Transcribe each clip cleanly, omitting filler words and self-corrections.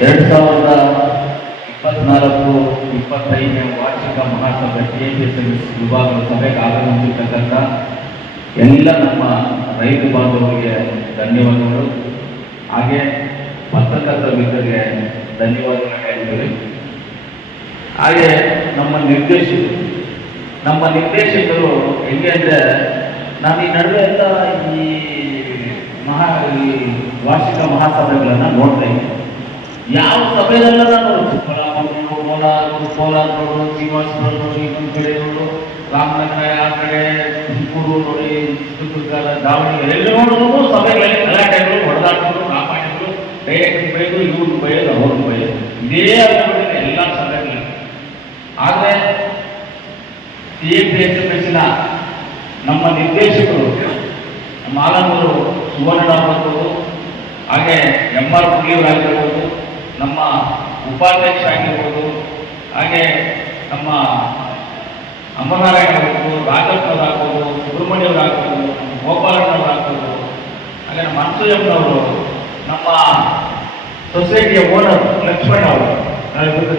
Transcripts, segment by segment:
2024-25ನೇ ವಾರ್ಷಿಕ ಮಹಾಸಭೆ KPSMS ವಿಭಾಗದ ಸಭೆಗೆ ಆಗಮಿಸಿರ್ತಕ್ಕಂಥ ಎಲ್ಲ ನಮ್ಮ ರೈತ ಬಾಂಧವರಿಗೆ ಧನ್ಯವಾದಗಳು. ಹಾಗೆ ಪತ್ರಕರ್ತ ಮಿತ್ರರಿಗೆ ಧನ್ಯವಾದಗಳು ಹೇಳ್ತೀವಿ. ಹಾಗೆ ನಮ್ಮ ನಿರ್ದೇಶಕರು ಹೆಂಗೆ ಅಂದರೆ, ನಾನು ಈ ನಡುವೆ ಎಲ್ಲ ಈ ವಾರ್ಷಿಕ ಮಹಾಸಭೆಗಳನ್ನು ನೋಡ್ತಾ ಇದ್ದೀನಿ. ಯಾವ ಸಭೆಯಲ್ಲ ನಾನು ಕೋಲಾರ ನೋಡು, ಶ್ರೀನಿವಾಸಪುರ ನೋಡಿ, ಇನ್ನೊಂದು ಕಡೆ ನೋಡು, ರಾಮನಗರ ಆ ಕಡೆ, ತುಮಕೂರು ನೋಡಿ, ಚಿತ್ರದುರ್ಗ, ದಾವಣಗೆರೆ ಎಲ್ಲ ನೋಡಿದ್ರು ಸಭೆಗಳಲ್ಲಿ ಗಲಾಟೆಗಳು, ಹೊಡೆದಾಟಗಳು, ರಾಮಾಯಣಗಳು, ಡೈರೆಕ್ಟ್ ಬೈದು, ಇವ್ರು ಬೈಯೋದು, ಅವ್ರು ಬೈಯೋದು, ಇದೇ ಆಗಿಬಿಟ್ಟಿದೆ ಎಲ್ಲ ಸಭೆಗಳಲ್ಲಿ. ಆದರೆ KPSMSನ ನಮ್ಮ ನಿರ್ದೇಶಕರು ಮಾಲನೂರು ಸುವರ್ಣರಾವ್ ಆಗಿರ್ಬೋದು, ಹಾಗೆ MR ಪುಡಿಯವರಾಗಿರ್ಬೋದು, ನಮ್ಮ ಉಪಾಧ್ಯಕ್ಷ ಆಗಿರ್ಬೋದು, ಹಾಗೆ ನಮ್ಮ ಅಮರನಾರಾಯಣ ಆಗ್ಬೋದು, ರಾಜಪ್ಪನವರಾಗ್ಬೋದು, ಸುಬ್ರಹ್ಮಣ್ಯವರಾಗ್ಬೋದು, ಗೋಪಾಲಣ್ಣವರಾಗ್ಬೋದು, ಹಾಗೆ ನಮ್ಮ ಅನ್ಸೂಯಮ್ಮನವರು, ನಮ್ಮ ಸೊಸೈಟಿಯ ಓನರ್ ಲಕ್ಷ್ಮಣ್ ಅವರು,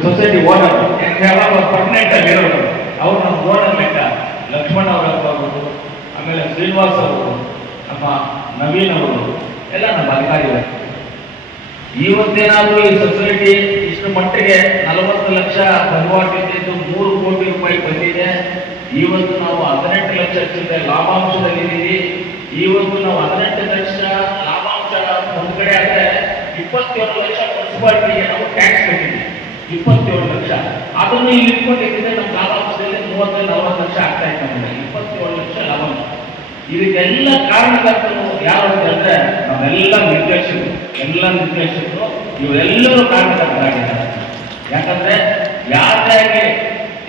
ಸೊಸೈಟಿ ಓನರ್ ಪರ್ಮನೆಂಟ್ ಆಗಿರೋರು, ಅವರು ನಮ್ಮ ಓನರ್ ಲೆಕ್ಕ ಲಕ್ಷ್ಮಣ್ ಅವರಾಗ್ಬೋದು, ಆಮೇಲೆ ಶ್ರೀನಿವಾಸ್ ಅವರು, ನಮ್ಮ ನವೀನ್ ಅವರು ಎಲ್ಲ ನಮ್ಮ ಅಧಿಕಾರಿಗಳು. ಇವತ್ತೇನಾದರೂ ಈ ಸೊಸೈಟಿ ಇಷ್ಟು ಮಟ್ಟಿಗೆ 40 ಲಕ್ಷ ವಹಿವಾಟಿದ್ದು 3 ಕೋಟಿ ರೂಪಾಯಿ ಬಂದಿದೆ. ಇವತ್ತು ನಾವು 18 ಲಕ್ಷ ಲಾಭಾಂಶದಲ್ಲಿದ್ದೀವಿ. ಇವತ್ತು ನಾವು 18 ಲಕ್ಷ ಲಾಭಾಂಶ ಒಂದು ಕಡೆ ಆದರೆ 27 ಲಕ್ಷ ಮುನ್ಸಿಪಾಲಿಟಿಗೆ ನಾವು ಟ್ಯಾಕ್ಸ್ ಕಟ್ಟಿದ್ದೀವಿ. 27 ಲಕ್ಷ ಅದನ್ನು ಇಲ್ಲಿ ಇಟ್ಕೊಂಡಿದ್ದರೆ ನಮ್ಮ ಲಾಭಾಂಶದಲ್ಲಿ 30-40 ಲಕ್ಷ ಆಗ್ತಾ ಇತ್ತು. 27 ಲಕ್ಷ ಲಾಭಾಂಶ. ಇದಕ್ಕೆಲ್ಲ ಕಾರಣಕರ್ತರು ಯಾರು ಅಂತ ಹೇಳಿದ್ರೆ ನಮ್ಮೆಲ್ಲ ನಿರ್ದೇಶಕರು, ಇವರೆಲ್ಲರೂ ಕಾರಣಕರ್ತರಾಗಿದ್ದಾರೆ. ಯಾಕಂದ್ರೆ ಯಾರಾಗಿ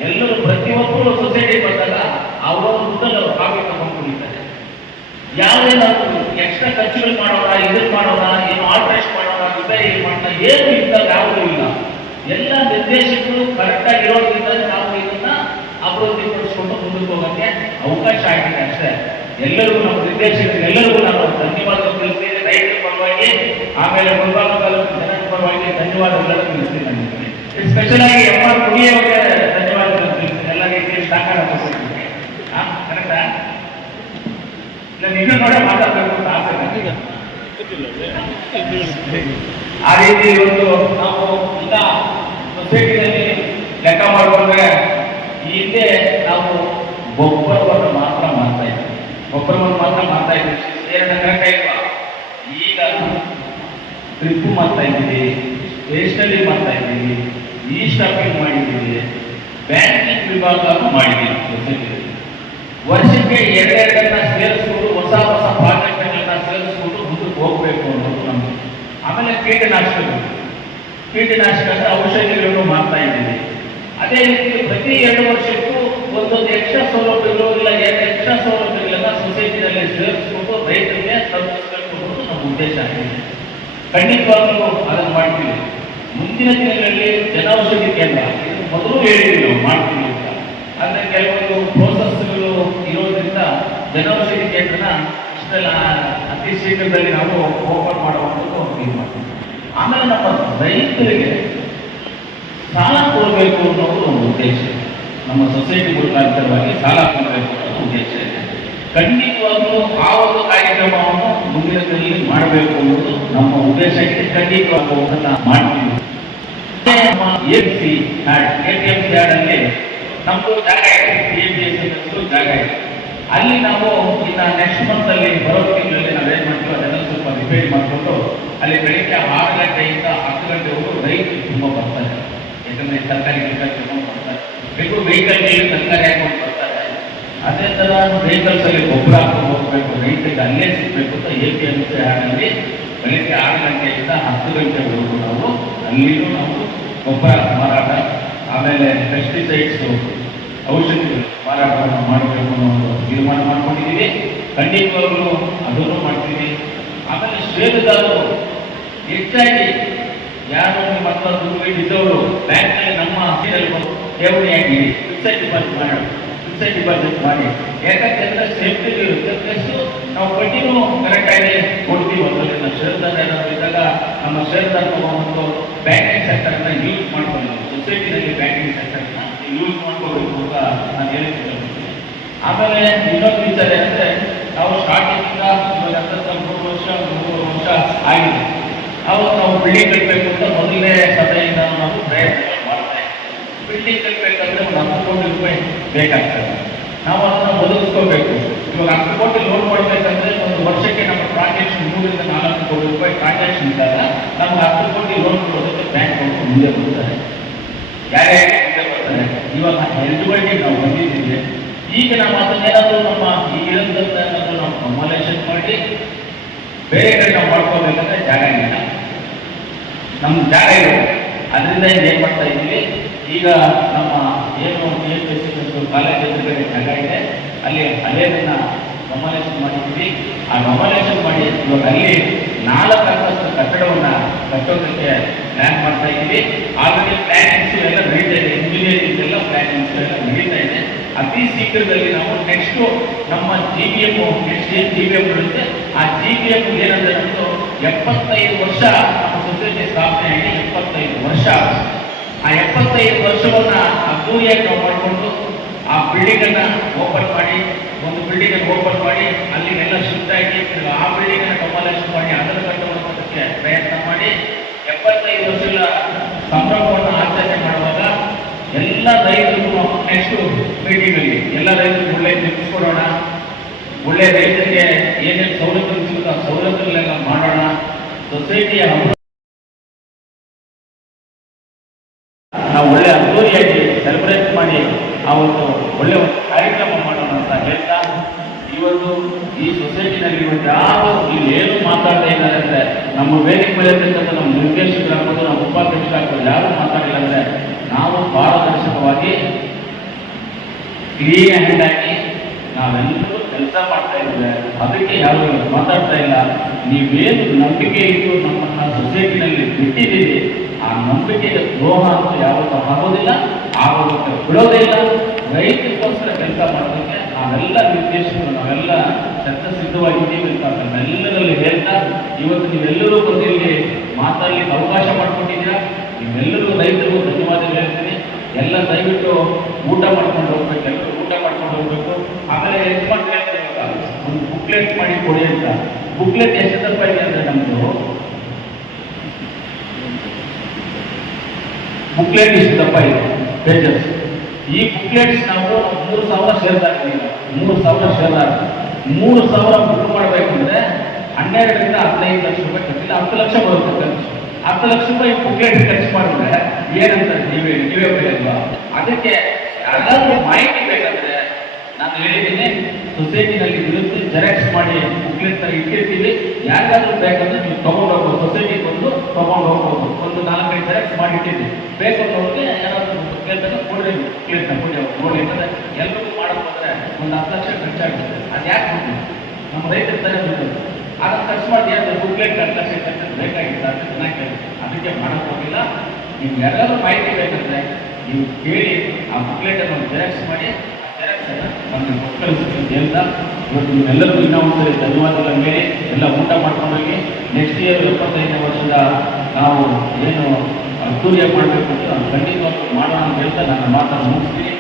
ಎಲ್ಲರೂ ಪ್ರತಿಯೊಬ್ಬರು ಸೊಸೈಟಿ ಬಂದಾಗ ಅವರ ದುಡ್ಡಲ್ಲಿ ಅವರು ಕಾಪಿ ತಗೊಂಡ್ಕೊಂಡಿದ್ದಾರೆ. ಯಾರೇನಾದ್ರು ಎಕ್ಸ್ಟ್ರಾ ಖರ್ಚುಗಳು ಮಾಡೋಣ, ಇದನ್ನು ಮಾಡೋಣ, ಏನು ಆಲ್ಟ್ರೇಷನ್ ಮಾಡೋಣ, ರಿಪೇರಿ ಮಾಡೋಣ, ಏನು ಇದ್ದಾಗ ಯಾವುದೂ ಇಲ್ಲ. ಎಲ್ಲ ನಿರ್ದೇಶಕರು ಕರೆಕ್ಟಾಗಿ ಇರೋದ್ರಿಂದ ನಾವು ಇದನ್ನ ಅಭಿವೃದ್ಧಿಪಡಿಸ್ಕೊಂಡು ಮುಂದಕ್ಕೆ ಹೋಗೋಕ್ಕೆ ಅವಕಾಶ ಆಗಿದೆ ಅಷ್ಟೇ. ಎಲ್ಲರಿಗೂ ನಮ್ಮ ನಿರ್ದೇಶಕರಿಗೆಲ್ಲರಿಗೂ ನಾನು ಧನ್ಯವಾದ ತಿಳಿಸ್ತೀನಿ, ರೈತರ ಪರವಾಗಿ, ಆಮೇಲೆ ಮುಳಬಾಗಿಲು ತಾಲೂಕು ಜನರ ಪರವಾಗಿ ಧನ್ಯವಾದಗಳನ್ನು ತಿಳಿಸ್ತೀನಿ. ನನಗೆ ಸ್ಪೆಷಲ್ ಆಗಿ MR ಪುಡಿಯವರಿಗೆ ಧನ್ಯವಾದಗಳನ್ನು ತಿಳಿಸ್ತೀನಿ. ಎಲ್ಲ ರೀತಿಯಲ್ಲಿ ಸಹಕಾರ ಕೊಡ್ತೀನಿ. ಕರೆಕ್ಟಾ? ಇಲ್ಲ ನಿನ್ನ ನೋಡೇ ಮಾತಾಡಬೇಕು ಅಂತ ಆಸೆ. ಆ ರೀತಿ ಇವತ್ತು ನಾವು ಈಗ ಸೊಸೈಟಿನಲ್ಲಿ ಲೆಕ್ಕ ಮಾಡಿಕೊಂಡ್ರೆ ಈ ಹಿಂದೆ ನಾವು ಗೊಬ್ಬರವನ್ನು ಮಾತ್ರ ಮಾಡ್ತಾ ಇದ್ದೀವಿ. ಈಗ ಟ್ರಿಪ್ಪು ಮಾಡ್ತಾ ಇದ್ದೀವಿ, ಸ್ಟೇಷನರಿ ಮಾಡ್ತಾ ಇದ್ದೀವಿ, ಸ್ಟಾಪಿಂಗ್ ಮಾಡಿದ್ದೀವಿ, ಬ್ಯಾಂಕಿಂಗ್ ವಿಭಾಗ ಮಾಡಿದ್ದೀವಿ. ಸೊಸೈಟಿಯಲ್ಲಿ ವರ್ಷಕ್ಕೆ 2 ಸೇರಿಸ್ಕೊಂಡು ಹೊಸ ಪ್ರಾಜೆಕ್ಟ್ಗಳನ್ನ ಸೇರಿಸ್ಕೊಂಡು ಮುಂದಕ್ಕೆ ಹೋಗ್ಬೇಕು ಅನ್ನೋದು ನಮಗೆ. ಆಮೇಲೆ ಕೀಟನಾಶಕ ಔಷಧಿಗಳನ್ನು ಮಾಡ್ತಾ ಇದ್ದೀವಿ. ಅದೇ ರೀತಿ ಪ್ರತಿ 2 ವರ್ಷಕ್ಕೂ ಒಂದೊಂದು ಎಕ್ಸ್ಟ್ರಾ ಸೌಲಭ್ಯಗಳು ಇಲ್ಲ 2 ಎಕ್ಸ್ಟ್ರಾ ಸೌಲಭ್ಯಗಳನ್ನ ಸೊಸೈಟಿನಲ್ಲಿ ಸೇರಿಸ್ಕೊಂಡು ರೈತರಿಗೆ ತಲುಪಿಸಬೇಕು ಅನ್ನೋದು ನಮ್ಮ ಉದ್ದೇಶ ಆಗಿದೆ. ಖಂಡಿತವಾಗಲೂ ಅದನ್ನು ಮಾಡ್ತೀವಿ. ಮುಂದಿನ ದಿನಗಳಲ್ಲಿ ಜನೌಷಧಿ ಕೇಂದ್ರ, ಇದು ಮೊದಲು ಹೇಳಿದ್ದೀವಿ ನಾವು ಮಾಡ್ತೀವಿ ಅಂತ. ಆದರೆ ಕೆಲವೊಂದು ಪ್ರೋಸೆಸ್ಗಳು ಇರೋದ್ರಿಂದ ಜನೌಷಧಿ ಕೇಂದ್ರನ ಇಷ್ಟೆಲ್ಲ ಅತಿ ಶೀಘ್ರದಲ್ಲಿ ನಾವು ಓಪನ್ ಮಾಡುವಂಥದ್ದು ಇದು ಮಾಡ್ತೀವಿ. ಆಮೇಲೆ ನಮ್ಮ ರೈತರಿಗೆ ಸಾಲ ಕೊಡಬೇಕು ಅನ್ನೋದು ನಮ್ಮ ಉದ್ದೇಶ. ನಮ್ಮ ಸೊಸೈಟಿ ಮುಖಾಂತರವಾಗಿ ಸಾಲ ಕೊಡಬೇಕು ಅನ್ನೋ ಉದ್ದೇಶ ಇದೆ. ಖಂಡಿತವಾಗಲೂ ಆ ಒಂದು ಕಾರ್ಯಕ್ರಮವನ್ನು ಮುಂದಿನ ದಿನದಲ್ಲಿ ಮಾಡಬೇಕು ಅನ್ನೋದು ನಮ್ಮ ಉದ್ದೇಶ ಇದೆ. ಖಂಡಿತವಾಗೂ ಅದನ್ನು ಮಾಡ್ತೀವಿ. ನಮ್ಮ APMC ಯಾರ್ಡ್ ಅಲ್ಲಿ ನಮ್ಮದು ಜಾಗ ಇದೆ, KPSMS ಜಾಗ ಇದೆ. ಅಲ್ಲಿ ನಾವು ಇನ್ನು ನೆಕ್ಸ್ಟ್ ಮಂತ್ ಅಲ್ಲಿ ಬರೋ ತಿಂಗಳಲ್ಲಿ ನಾವು ಏನು ಮಾಡ್ತೀವಿ ಅದನ್ನು ಸ್ವಲ್ಪ ರಿಪೇರಿ ಮಾಡಿಕೊಂಡು ಅಲ್ಲಿ ಬೆಳಿಗ್ಗೆ 6 ಗಂಟೆಯಿಂದ 10 ಗಂಟೆವರೆಗೂ ರೈತರು ತುಂಬ ಬರ್ತಾರೆ. ಯಾಕಂದರೆ ತರಕಾರಿ ತಗೊಂಡು ಬರ್ತಾರೆ, ವೆಹಿಕಲ್ಗೆ ತರಕಾರಿ ಹಾಕೊಂಡು ಬರ್ತಾರೆ. ಅದೇ ಥರ ವೆಹಿಕಲ್ಸ್ ಅಲ್ಲಿ ಗೊಬ್ಬರ ಹಾಕೊಂಡು ಹೋಗ್ಬೇಕು, ರೈತರಿಗೆ ಅಲ್ಲೇ ಸಿಗಬೇಕು ಅಂತ APMC ಯಾರ್ಡಲ್ಲಿ ಬೆಳಿಗ್ಗೆ 6 ಗಂಟೆಯಿಂದ 10 ಗಂಟೆವರೆಗೂ ನಾವು ಅಲ್ಲಿಯೂ ನಾವು ಗೊಬ್ಬರ ಮಾರಾಟ, ಆಮೇಲೆ ಪೆಸ್ಟಿಸೈಡ್ಸ್ ಔಷಧಿಗಳು ಮಾರಾಟವನ್ನು ಮಾಡಬೇಕು ಅನ್ನೋ ಒಂದು ತೀರ್ಮಾನ ಮಾಡ್ಕೊಂಡಿದ್ದೀವಿ. ಖಂಡಿತವಾಗಲೂ ಅದನ್ನು ಮಾಡ್ತೀವಿ. ಆಮೇಲೆ ಷೇರುದಾರರು ಹೆಚ್ಚಾಗಿ ಯಾರು ನಿಮ್ಮ ದುಡ್ಡು ಬ್ಯಾಂಕ್ನಲ್ಲಿ ನಮ್ಮ ಠೇವಣಿಯಾಗಿ ಫಿಕ್ಸೆಡ್ ಡಿಪಾಸಿಟ್ ಮಾಡಿ ಯಾಕಂತಂದ್ರೆ ಸೇಫ್ಟಿ ಇರುತ್ತೆ. ಪ್ಲಸ್ ನಾವು ಬಡ್ಡಿನೂ ಕರೆಕ್ಟಾಗಿ ಕೊಡ್ತೀವಿ. ಅದರಲ್ಲಿ ಷೇರುದಾರ ಏನಾದ್ರು ಇದ್ದಾಗ ನಮ್ಮ ಶೇರ್ದಾರ್ ತಗೊಂಡು ಬ್ಯಾಂಕಿಂಗ್ ಸೆಕ್ಟರ್ನ ಯೂಸ್ ಮಾಡ್ಕೊಂಡು ಸೊಸೈಟಿನಲ್ಲಿ ಬ್ಯಾಂಕಿಂಗ್ ಸೆಕ್ಟರ್ನ ಯೂಸ್ ಮಾಡ್ಕೋಬೇಕು ಅಂತ ನಾನು ಹೇಳಿದ್ದೀನಿ. ಆಮೇಲೆ ಇನ್ನೊಂದು ವಿಚಾರ ಏನಂದ್ರೆ, ನಾವು ಸ್ಟಾರ್ಟಿಂಗಿಂದ ಇವಾಗ 3 ವರ್ಷ ಆಗಿದೆ. ಅವಾಗ ನಾವು ಬಿಲ್ಡಿಂಗ್ ಕಟ್ಟಬೇಕು ಅಂತ ಮೊದಲನೇ ಸಭೆಯಿಂದ ನಾವು ಪ್ರಯತ್ನಗಳು ಮಾಡ್ತೇವೆ. ಬಿಲ್ಡಿಂಗ್ ಕಟ್ಟಬೇಕಂದ್ರೆ ಒಂದು 10 ಕೋಟಿ ರೂಪಾಯಿ ಬೇಕಾಗ್ತದೆ. ನಾವು ಅದನ್ನು ಒದಗಿಸ್ಕೋಬೇಕು. ಇವಾಗ 10 ಕೋಟಿ ಲೋನ್ ಮಾಡಬೇಕಂದ್ರೆ ಒಂದು ವರ್ಷಕ್ಕೆ ನಮ್ಮ ಟ್ರಾನ್ಸಾಕ್ಷನ್ 3 ರಿಂದ 4 ಕೋಟಿ ರೂಪಾಯಿ ಟ್ರಾನ್ಸಾಕ್ಷನ್ ಇದ್ದಾಗ ನಮ್ಗೆ 10 ಕೋಟಿ ಲೋನ್ ಕೊಡೋದಕ್ಕೆ ಬ್ಯಾಂಕ್ ಮುಂದೆ ಬರ್ತಾರೆ. ಯಾರೇ ಮುಂದೆ ಬರ್ತಾರೆ. ಇವಾಗ ಎಲಿಜಿಬಿಲಿಟಿ ನಾವು ಬಂದಿದ್ದೀವಿ. ಈಗ ನಾವು ಅದನ್ನೇನಾದರೂ ನಮ್ಮ ಈಗಿರೋದನ್ನೇನಾದರೂ ನಾವು ಕಮಲೇಷನ್ ಮಾಡಿ ಬೇರೆ ಕಡೆ ನಾವು ಮಾಡ್ಕೋಬೇಕಂದ್ರೆ ಜಾಗ ಇಲ್ಲ. ನಮ್ಮ ಜಾಗ ಇದೆ. ಅದರಿಂದ ಏನು ಮಾಡ್ತಾ ಇದ್ದೀವಿ, ಈಗ ನಮ್ಮ ಏನು ಕಾಲೇಜ್ ಎದುರುಗಡೆ ಜಾಗ ಇದೆ, ಅಲ್ಲಿ ಹಳೆಯದನ್ನ ಕಮಲೇಷನ್ ಮಾಡಿದ್ದೀವಿ. ಆ ಕಮಲೇಷನ್ ಮಾಡಿ ಇವಾಗ ಅಲ್ಲಿ 4 ಅಂತಸ್ತು ಕಟ್ಟಡವನ್ನು ಕಟ್ಟೋದಕ್ಕೆ ಪ್ಲ್ಯಾನ್ ಮಾಡ್ತಾ ಇದ್ದೀವಿ. ಆಲ್ರೆಡಿ ಪ್ಲ್ಯಾನಿಂಗ್ಸ್ ಎಲ್ಲ ನಡೀತಾ ಇದೆ. ಇಂಜಿನಿಯರಿಂಗ್ ಎಲ್ಲ ಪ್ಲ್ಯಾನಿಂಗ್ಸ್ ಎಲ್ಲ ನಡೀತಾ ಇದೆ. ಅತಿ ಶೀಘ್ರದಲ್ಲಿ ನಾವು ನೆಕ್ಸ್ಟು ನಮ್ಮ GBM ನೆಕ್ಸ್ಟ್ ಏನು GBM ಇರುತ್ತೆ, ಆ GBM ಏನಂದ್ರೆ ನಮ್ಮದು 75 ವರ್ಷ ನಮ್ಮ ಸೊಸೈಟಿ ಸ್ಥಾಪನೆ ಆಗಿ 75 ವರ್ಷ. ಆ 75 ವರ್ಷವನ್ನ ಅದ್ದೂರಿಯಾಗಿ ನಾವು ಮಾಡಿಕೊಂಡು ಆ ಬಿಲ್ಡಿಂಗ್ ಅನ್ನ ಓಪನ್ ಮಾಡಿ, ಒಂದು ಬಿಲ್ಡಿಂಗ್ ಅನ್ನು ಓಪನ್ ಮಾಡಿ ಅಲ್ಲಿಗೆಲ್ಲ ಶಿಫ್ಟ್ ಆಗಿ ಆ ಬಿಲ್ಡಿಂಗ್ ಅನ್ನು ಕಮಲೇಷನ್ ಮಾಡಿ ಅದರ ಕಟ್ಟಡವನ್ನು ಮಾಡೋದಕ್ಕೆ ಪ್ರಯತ್ನ ಮಾಡಿ 75 ವರ್ಷಗಳ ಸಂಭ್ರಮವನ್ನು ಆಚರಣೆ ಮಾಡುವಾಗ ಎಲ್ಲ ರೈತರಿಗೂ ನೆಕ್ಸ್ಟ್ ಮೀಟಿಂಗ್ ಅಲ್ಲಿ ಎಲ್ಲ ರೈತರಿಗೂ ಒಳ್ಳೆ ನಿರ್ಮಿಸ್ಕೊಡೋಣ. ಒಳ್ಳೆ ರೈತರಿಗೆ ಏನೇನು ಸೌಲಭ್ಯ ಸಿಗುತ್ತೋ ಆ ಸೌಲಭ್ಯಗಳೆಲ್ಲ ಮಾಡೋಣ. ಸೊಸೈಟಿಯ ನಾವು ಒಳ್ಳೆ ಅದ್ದೂರಿಯಾಗಿ ಸೆಲೆಬ್ರೇಟ್ ಮಾಡಿ ಆ ಒಂದು ಒಳ್ಳೆ ಒಂದು ಕಾರ್ಯಕ್ರಮ ಮಾಡೋಣ ಅಂತ ಹೇಳ್ತಾ, ಇವತ್ತು ಈ ಸೊಸೈಟಿನಲ್ಲಿ ಇವತ್ತು ಯಾರು ಇಲ್ಲಿ ಏನು ಮಾತಾಡ್ತಾ ಇದ್ದಾರೆ ಅಂದರೆ, ನಮ್ಮ ವೇದಿಕೆ ಮೇಲೆ ಇರ್ತಕ್ಕಂಥ ನಮ್ಮ ನಿರ್ದೇಶಕರಾಗ್ಬೋದು, ನಮ್ಮ ಉಪಾಧ್ಯಕ್ಷರಾಗ್ಬೋದು ಯಾರು ಮಾತಾಡಿಲ್ಲ ಅಂದರೆ, ನಾವು ಪಾರದರ್ಶಕವಾಗಿ ಕ್ಲೀನ್ ಹ್ಯಾಂಡ್ ಆಗಿ ನಾವೆಲ್ಲರೂ ಕೆಲಸ ಮಾಡ್ತಾ ಇದ್ದೇವೆ. ಅದಕ್ಕೆ ಯಾರು ಮಾತಾಡ್ತಾ ಇಲ್ಲ. ನೀವೇನು ನಂಬಿಕೆ ಇಟ್ಟು ನಮ್ಮನ್ನ ಸೊಸೈಟಿನಲ್ಲಿ ಬಿಟ್ಟಿದ್ದೀರಿ, ಆ ನಂಬಿಕೆಗೆ ದ್ರೋಹ ಅಂತ ಯಾವತ್ತೂ ಆಗೋದಿಲ್ಲ, ಆಗೋದಕ್ಕೆ ಬಿಡೋದೇ ಇಲ್ಲ. ರೈತರಿಗೋಸ್ಕರ ಕೆಲಸ ಮಾಡೋದಕ್ಕೆ ನಾವೆಲ್ಲ ನಿರ್ದೇಶಕರು ನಾವೆಲ್ಲ ಸಿದ್ಧವಾಗಿದ್ದೀವಿ ಅಂತ ನಮ್ಮೆಲ್ಲರಲ್ಲಿ ಹೇಳ್ತಾ, ಇವತ್ತು ನೀವೆಲ್ಲರೂ ಬಂದು ಇಲ್ಲಿ ಮಾತಾಡಲಿಕ್ಕೆ ಅವಕಾಶ ಮಾಡಿಕೊಟ್ಟಿದ್ದೀರಾ. ನಿಮ್ಮೆಲ್ಲರೂ ರೈತರಿಗೂ ಧನ್ಯವಾದಗಳು ಹೇಳ್ತೀನಿ. ಎಲ್ಲ ದಯವಿಟ್ಟು ಊಟ ಮಾಡ್ಕೊಂಡು ಹೋಗ್ಬೇಕು, ಎಲ್ಲರೂ ಊಟ ಮಾಡ್ಕೊಂಡು ಹೋಗ್ಬೇಕು. ಆಮೇಲೆ ಯಜಮಾನ್ ಹೇಳ್ತೀನಿ, ಇವಾಗ ಒಂದು ಬುಕ್ಲೆಟ್ ಮಾಡಿ ಕೊಡಿ ಅಂತ. ಬುಕ್ಲೆಟ್ ಎಷ್ಟು ದಪ್ಪ ಇದೆ ಅಂದರೆ, ನಮ್ಮದು ಬುಕ್ಲೆಟ್ ಇಷ್ಟು ದಪ್ಪ ಇದೆ ಪೇಜಸ್. ಈ ಬುಕ್ಲೆಟ್ಸ್ ನಾವು 3,000 ಶೇರ್ ಹಾಕಿದ್ದೀವಿ. 3,000 ಶೇರ್ ಹಾಕಿ 3,000 ಬುಕ್ ಮಾಡಬೇಕಂದ್ರೆ 12 ರಿಂದ 15 ಲಕ್ಷ ರೂಪಾಯಿ ಖರ್ಚಿಲ್ಲ. 10 ಲಕ್ಷ ಬರುತ್ತೆ ಖರ್ಚು. 10 ಲಕ್ಷ ರೂಪಾಯಿ ಬುಕ್ಲೆಟ್ ಖರ್ಚು ಮಾಡಿದ್ರೆ ಏನಂತ ನೀವೇ ಬೇಕಲ್ವಾ? ಅದಕ್ಕೆ ಯಾರಾದ್ರೂ ಮಾಹಿತಿ ಬೇಕಂದ್ರೆ ನಾನು ಹೇಳಿದ್ದೀನಿ, ಸೊಸೈಟಿನಲ್ಲಿ ಇರುತ್ತೆ, ಜೆರಾಕ್ಸ್ ಮಾಡಿ ಬುಕ್ಲೆಟ್ ತರ ಇಟ್ಟಿರ್ತೀವಿ. ಯಾರಿಗಾದ್ರೂ ಬೇಕಂದ್ರೆ ನೀವು ತಗೊಂಡು ಹೋಗ್ಬೋದು, ಸೊಸೈಟಿಗೆ ಬಂದು ತಗೊಂಡು ಹೋಗ್ಬೋದು. ಒಂದು 4-5 ಜೆರಾಕ್ಸ್ ಮಾಡಿ ಇಟ್ಟಿದ್ದೀವಿ. ಬೇಕಂದ್ರೆ ಯಾರಾದ್ರೂ ಕೇಳ್ತಾರೆ ಕೊಡ್ರಿ, ಬುಕ್ಲೆಟ್ ಕೊಡಿ ನೋಡಿ. ಯಾಕಂದ್ರೆ ಎಲ್ರಿಗೂ ಮಾಡೋದು ಬಂದ್ರೆ ಒಂದು 10 ಲಕ್ಷ ಖರ್ಚಾಗುತ್ತೆ. ಅದು ಯಾಕೆ ದುಡ್ಡು ನಮ್ಮ ರೈತರ ತಾನೇ ದುಡ್ಡು. ಅದನ್ನು ಖರ್ಚು ಮಾಡಿ ಬುಕ್ಲೆಟ್ 10 ಲಕ್ಷ ಖರ್ಚು ಬೇಕಾಗಿತ್ತು. ಅದಕ್ಕೆ ಚೆನ್ನಾಗಿ ಅದಕ್ಕೆ ಮಾಡೋಕ್ಕೆ ಹೋಗಿಲ್ಲ. ನೀವು ಯಾರಾದ್ರೂ ಮಾಹಿತಿ ಬೇಕಂದ್ರೆ ನೀವು ಕೇಳಿ ಆ ಬುಕ್ಲೆಟನ್ನು ಜೆರಾಕ್ಸ್ ಮಾಡಿ ಜೆರಾಕ್ಸ್ ಅನ್ನು ನಮಗೆ ಕೊಟ್ಟು ಹೇಳ್ತಾ, ಇವತ್ತು ನೀವೆಲ್ಲರಿಗೂ ಇನ್ನೂ ಒಂದ್ಸರಿ ಧನ್ಯವಾದಗಳ ಮೇಲೆ ಎಲ್ಲ ಊಟ ಮಾಡ್ಕೊಂಡೋಗಿ ನೆಕ್ಸ್ಟ್ ಇಯರ್ 75ನೇ ವರ್ಷದ ನಾವು ಏನು ಅದ್ದೂರಿಯಾಗಿ ಮಾಡಬೇಕು ಅಂತ ಖಂಡಿತವಾಗಿ ಮಾಡೋಣ ಅಂತ ಹೇಳ್ತಾ ನನ್ನ ಮಾತನ್ನು ಮುಗಿಸ್ತೀನಿ.